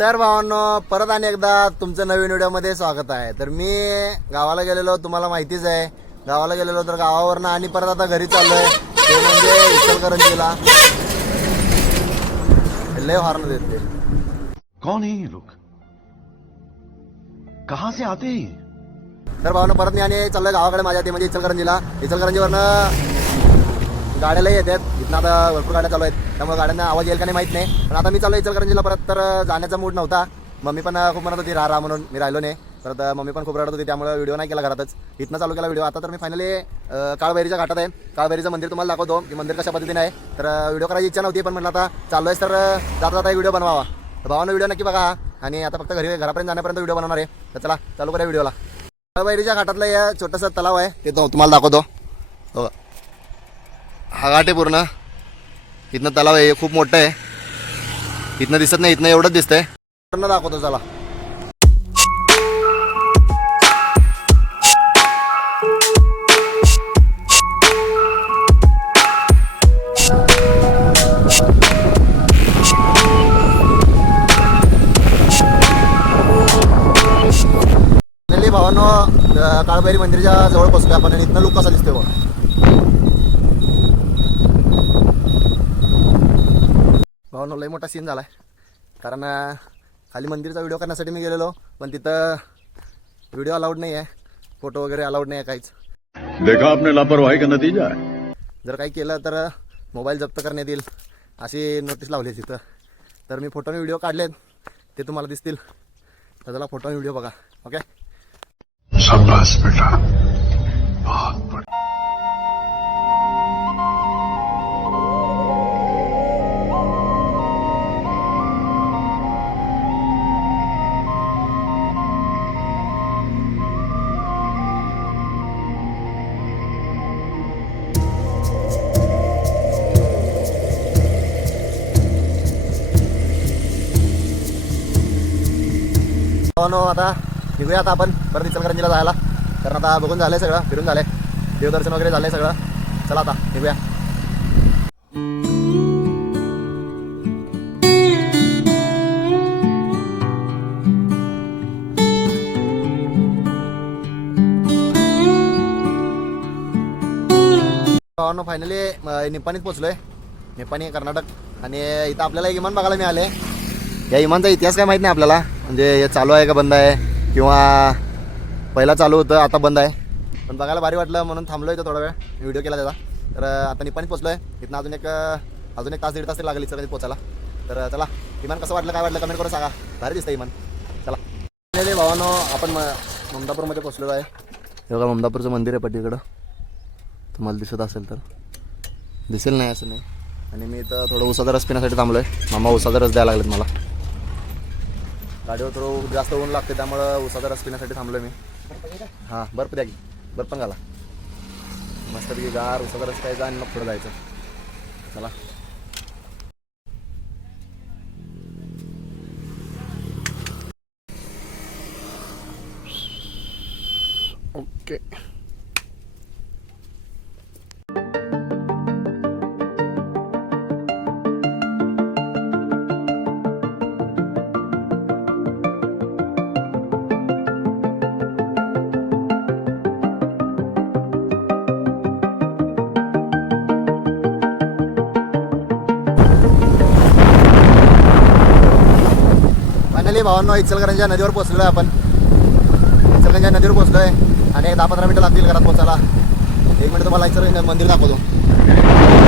तर भावांनो परत आणि एकदा तुमचं नवीन व्हिडिओमध्ये स्वागत आहे. तर मी गावाला गेलेलो तुम्हाला माहितीच आहे. गावाला गेलेलो तर गावावरनं आणि परत आता घरी चाललोय. ते म्हणजे इचलकरंजीला. लय हॉर्न देते कौन है लोग? कहां से आते हैं? तर भावानं परत मी आणि चाललोय गावाकडे माझ्या ते म्हणजे इचलकरंजीला. इचलकरंजीवरनं गाड्या लय येतात. इथनं आता भरपूर गाड्या चालू आहेत. त्यामुळे गाड्यांना आवाज येईल का नाही माहीत नाही. पण आता मी चाललो इचलकरंजीला परत तर जाण्याचा मूड नव्हता. मम्मी पण खूप म्हणत होती राहा राहा म्हणून. मी राहिलो नाही. परत मम्मी पण खूप रडत होती. त्यामुळे व्हिडिओ नाही केला घरातच. इथनं चालू केला व्हिडिओ आता तर मी फायनली काळबैरीच्या घाटात आहे. काळबैरीचं मंदिर तुम्हाला दाखवतो. की मंदिर कशा पद्धतीने आहे. तर व्हिडिओ करायची इच्छा नव्हती पण म्हटलं आता चालू आहे तर जाता जाता एक व्हिडिओ बनवावा. तर भावानं व्हिडिओ नक्की बघा आणि आता फक्त घरी घरापर्यंत जाण्यापर्यंत व्हिडिओ बनवणार आहे. तर चला चालू करा व्हिडिओला काळबैरीच्या घाटातलं या छोटंसं तलाव आहे. ते तुम्हाला दाखवतो. हो. हा घाट आहे पूर्ण. इथनं तलाव आहे हे खूप मोठं आहे. इथनं दिसत नाही इथनं एवढंच दिसतंय. पूर्ण दाखवतो चला. फायनली भावांनो काळभैरी मंदिराच्या जवळ बसलोय आपण आणि इथनं लुक कसा दिसतोय बघा. भावांनो लय मोठा सीन झालाय. कारण अं, खाली मंदिरचा व्हिडिओ करण्यासाठी मी गेलेलो पण तिथं व्हिडिओ अलाउड नाही आहे फोटो वगैरे अलाउड नाही आहे काहीच. देखा आपने लापरवाही का नतीजा है? जर काही केलं तर मोबाईल जप्त करण्यात येईल अशी नोटीस लावली तिथं. तर मी फोटोने व्हिडिओ काढलेत ते तुम्हाला दिसतील. तर चला फोटो व्हिडिओ बघा. ओके बेटा. नो आता. निघूया आता आपण परत इचलकरंजीला जायला. कारण आता बघून झालंय सगळं फिरून झालंय. देवदर्शन वगैरे झालंय सगळं. चला आता निघूया. फायनली निपाणीत पोचलोय. निपाणी कर्नाटक. आणि इथं आपल्याला एक विमान बघायला मिळाले या इमानचा इतिहास काय माहीत नाही आपल्याला? म्हणजे हे चालू आहे का बंद आहे? किंवा पहिला चालू होतं आता बंद आहे? पण बघायला भारी वाटलं म्हणून थांबलो इथं थोडा वेळ. व्हिडिओ केला त्याचा. तर आता निपाणीत पोचलो आहे इथनं अजून एक अजून एक तास दीड तास तरी लागेल इथं पोचायला तर चला. इमान कसं वाटलं काय वाटलं कमेंट करून सांगा. भारी दिसतं इमान चला. नाही भावानो आपण ममदापूरमध्ये पोचलेलो आहे. हे बघा ममदापूरचं मंदिर आहे पटीकडं तुम्हाला दिसत असेल तर. दिसेल नाही असं नाही. आणि मी इथं थोडं उसाचा रस पिण्यासाठी थांबलो आहे मामा उसाचा रस द्यायला लागलेत मला. गाडीवर थोडं जास्त ऊन लागते त्यामुळं उसाचा रस पिण्यासाठी थांबलो मी. हां बर्फ द्या की. बर्फ पण घाला. मस्तपैकी गार उसाचा रस प्यायचा आणि मग पुढं जायचं. चला. ओके. फायनली भावांनो इचलकरांच्या नदीवर पोहोचलोय आपण. इचलकरांच्या नदीवर पोचलोय आणि एक दहा पंधरा मिनिटं लागतील घरात पोहोचायला. एक मिनिट तुम्हाला इचलकरंजी मंदिर दाखवतो.